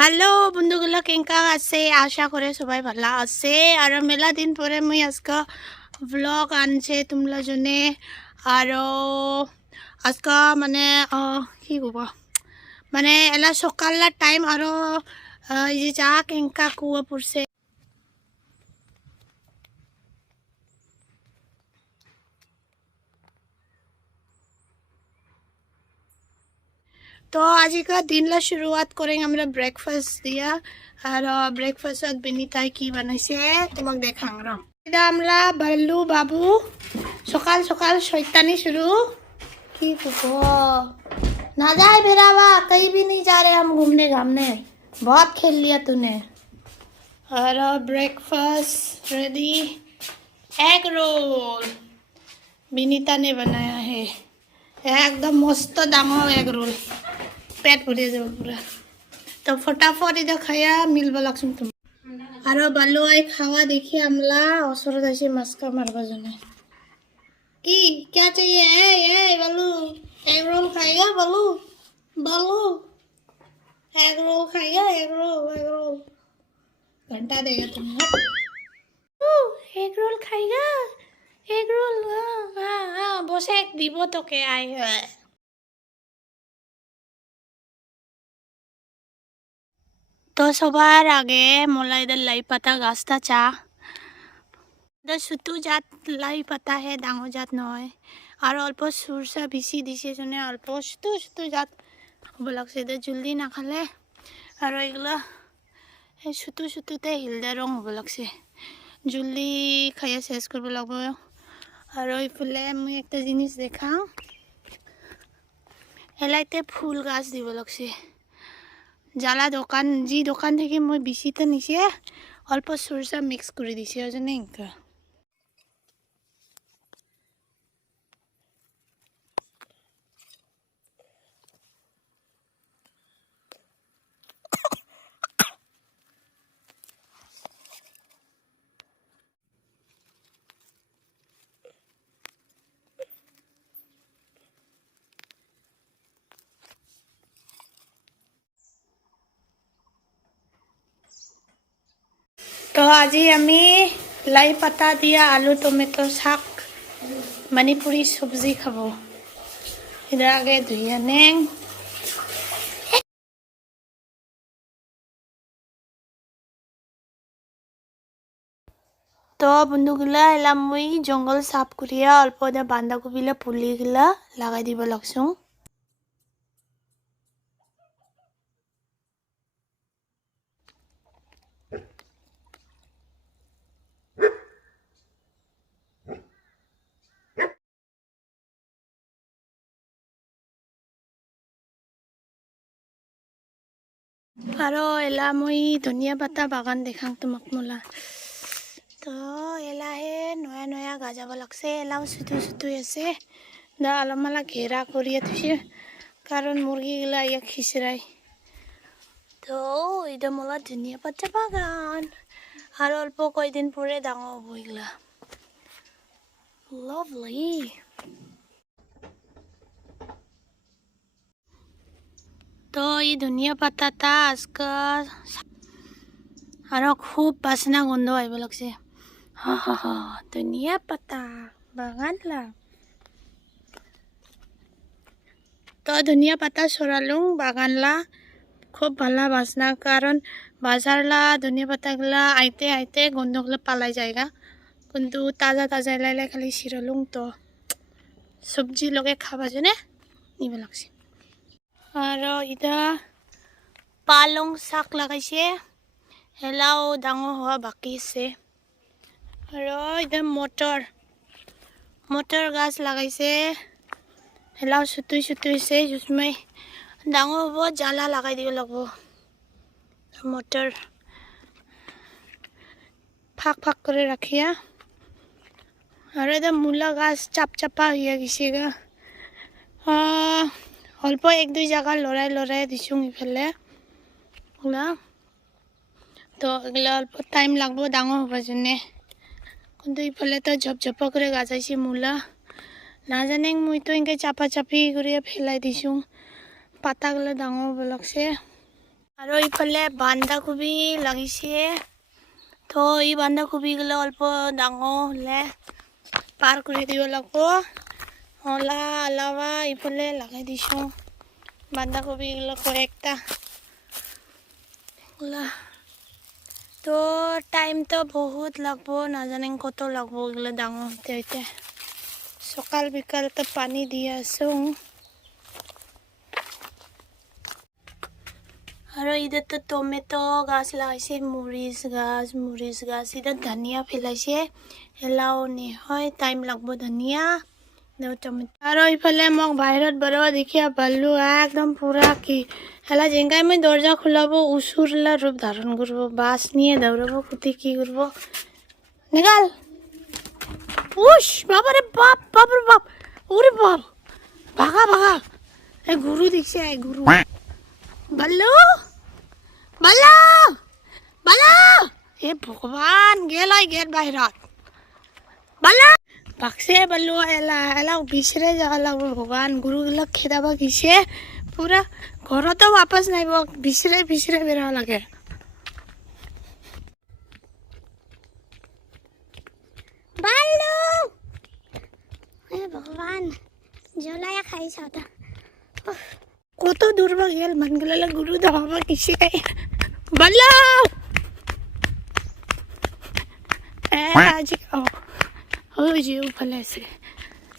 Hello বন্ধুগুলো কেঙ্কা আছে আশা করে সবাই ভালো আছে আর মেলা দিন পরে মুই আজকে ব্লগ আনছে তোমরা জনে আর আজকে মানে কি কব মানে এলা সকাল টাইম আর এই যে যা কেঙ্কা কুয়া পড়ছে तो आज का दिन ला शुरुआत करेंगे हमरा ब्रेकफास्ट दिया और ब्रेकफास्ट बिनीता की बनाइसे तुमक देखांग रहा इदा हमरा बल्लू बाबू सकाल सकाल शैतानी शुरू की कुको ना जाए बेरावा कहीं भी नहीं जा रहे हम घूमने घामने बहुत खेल लिया तूने और breakfast ready egg roll Binita ने बनाया है एकदम मस्त डांगर एग रोल पेट भरि যাব পুরা তো ফটাফট এটা খায়া মিলব লাগছুম তুমি আর বালু আই খাওয়া দেখি আমলা অসরত আছে মাস্কা মারবা জনে কি क्या चाहिए ए बालू एग रोल खाएगा बालू बालू एग रोल खाएगा एग रोल घंटा देगा तुम्हें एग रोल खाएगा एग रोल हाँ बसे দিব তোকে আই तो सबार आगे मोला इधर लाई पता गाछता चा इधर सुतु जात लाई पता है डांगो जात नय और अल्प सुरसा बिसी दिसे जने अल्प सुतु सुतु जात লাগছে इधर जल्दी ना खाले और एगला सुतु सुतुते हिलदा रंग हब লাগছে जल्दी खाया शेष करब लागबो और इफाले मुई एकटा जिनिस देखां एलाइते फुल गाछ দিব লাগছে জ্বালা দোকান জি দোকান থেকে মই বিচিতে নিছে অল্প সরষা মিক্স করে দিছে ওজন্য ইনকা तो आज आमी लाई पाता दिया आलू टमेटो शाक मणिपुरी सब्जी खाबो इधर आगे धुइया नें तो बंधुगुला एला मुई जंगल साफ करिया अल्प बांधा कपिला पुली गिला लागाई दिबा लागसुं आरो एला मुई धनिया पत्ता बागान देखां तुमक मोला तो एला हे नया नया गाजाब लागছে एलाও सुतु सुतु আছে दा अलमाला घेरा करिया थुसे कारण मुर्गी गिला या खिसराय तो इदा मोला धनिया पत्ता बागान और अल्प कयदिन परे डांगर हबो इगला लवली तो ये धनिया पत्ता था आजका और खूब बासना गंध आइब लागছে हाँ हाँ हाँ धनिया पत्ता बागान ला तो धनिया पत्ता सरालुं बागान ला खूब भला बासना कारण बाजार ला धनिया पत्ता गला आइते आइते गंध गला पालाई जाएगा किन्तु ताजा ताजा लाइले खाली सिरालुं तो सब्जी लगे खाबा जने निबा लागছে और इधर पालং শাক লাগাইছে এলাও ডাঙৰ হোৱা বাকি আছে আৰু ইধৰ মটৰ গাছ লাগাইছে এলাও সুতুই সুতুইছে জুসমে ডাঙৰ হ'ব জ্বালা লগাই দিব লাগিব মটৰ ফাক ফাক কৰি ৰাখিয়া আৰু এটা মূলা গাছ চাপ চাপা হৈ গৈছেগা अल्प एक दुई जगह लड़ाई दिसुं इफाले ओला तो एगला अल्प टाइम लागबो डांगर हबा जने किन्तु इफाले तो झपझप करे गाजाइছে मूला ना जाने मुई तो इनके चापा चापी करे फेलाई दिसुं पातागला डांगर हबा लागছে আৰু ইফালে বন্ধাকবি লাগিছে তো এই বন্ধাকবিগুলো অল্প ডাঙৰ হলে পাৰ কৰি দিব লাগিব হলা আলাৱা ইফালে লগাই দিছোঁ বন্ধাকবিগুলো কয়েকটা তো টাইম তো বহুত লাগব নাজানে কত লাগব এগুলো ডাঙৰ হতে হতে সকাল বিকাল তো পানি দিয়ে আছোঁ আৰু ইধৰ তো টমেটো গাছ লাগাইছে মৰিচ গাছ ইধৰ ধনিয়া ফেলাইছে হেলাও নি হয় টাইম লাগব ধনিয়া আৰু ইফালে মোক বাহিৰত বৰবা দেখিয়া পালো একদম পুৰা কি হেলা যেংগাই মই দরজা খোলাব উচুৰলা ৰূপ ধাৰণ কৰিব বাছ নিয়ে দৌৰাব কুটি কি কৰিব নিকাল উস বাবারে বাপ বাপরে বাপ ওরে বাপ ভাগা ভাগা এই গুরু দেখছে এই গুরু বল্লু বল্লু বল্লু এ ভগবান গেল গেট বাহিৰত বল্লু পাকছে বল্লু এলা এলা বিচৰে যাব লাগিব ভগৱান গুৰুগিলাক খেদাব গিছে পুৰা ঘৰতো वापस নাইব বিচৰে বেৰা লাগে বল্লু এ ভগৱান জ্বলায়া খাইছা তা কত দূৰ বা গেল মনগলা গুৰু দাবা গিছে বল্লু এ আজি ওই যে ऊपर से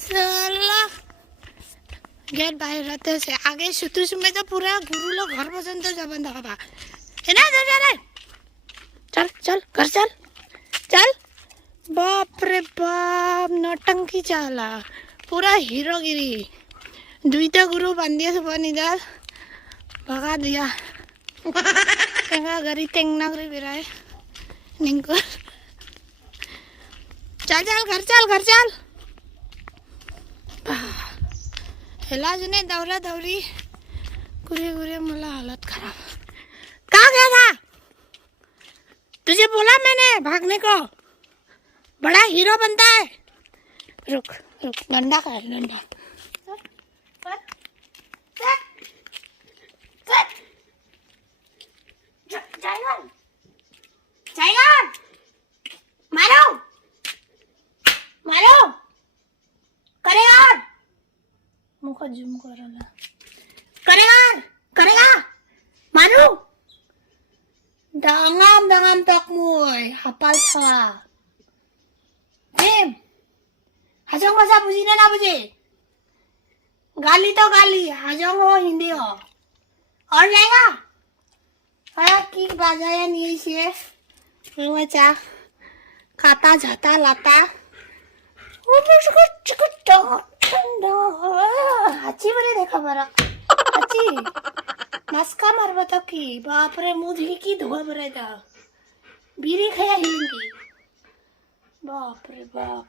साला गेट बाहर रहते से आगे सुतु समय तो पूरा गुरु लोग घर पसंद तो जबन दबा है ना चल चल घर चल चल बाप रे बाप नौटंकी चाला पूरा हीरोगिरी दुईटा गुरु बांधिया सब निदाल भगा दिया तेंगा गरी टेंगना करे बिराए निंको चल चल घर चल हेला जने दौरा दौरी गुरे गुरे मला हालत खराब कहाँ गया था तुझे बोला मैंने भागने को बड़ा हीरो बनता है रुक रुक डंडा का है डंडा जाएगा मारो मारो करेगा मुख जूम करला करेगा मारो दांगाम तक मुय हापाल छवा एम हाजोंग भाषा बुझी ना बुझे गाली तो गाली हाजोंग हो हिंदी हो और जाएगा अरे की बाजाया नहीं से चा खाता जाता लाता हाची बरे देखा बरा हाची मस्का मारबा तो की बाप रे मुझे की धुआ बरे दा बीरी खाया हिंदी बाप रे बाप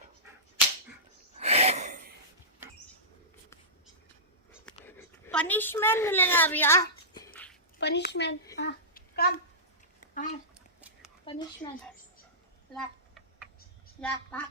पनिशमेंट मिलेगा भैया पनिशमेंट हाँ कम हाँ पनिशमेंट ला ला हाँ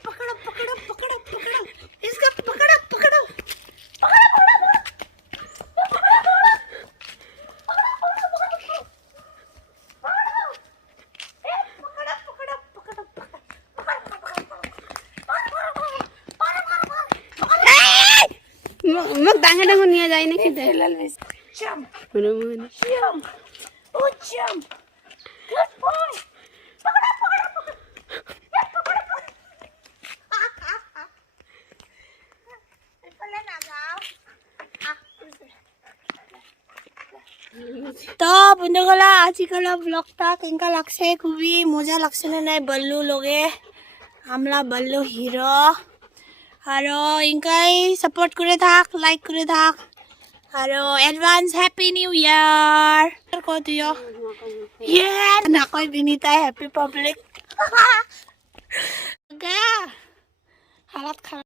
पकड़ा मग डांगा निया जाए ना कि jump jump oh jump good boy तो बंधुगला आजकल ब्लॉगटा केंका लागছে খুবই মজা লাগছে না নাই বল্লু লগে আমলা বল্লু হিরো আর ইনকাই সাপোর্ট করে থাক লাইক করে থাক Hello, advance Happy New Year. Ko diyo. Yeah, nakoy binita Happy Public.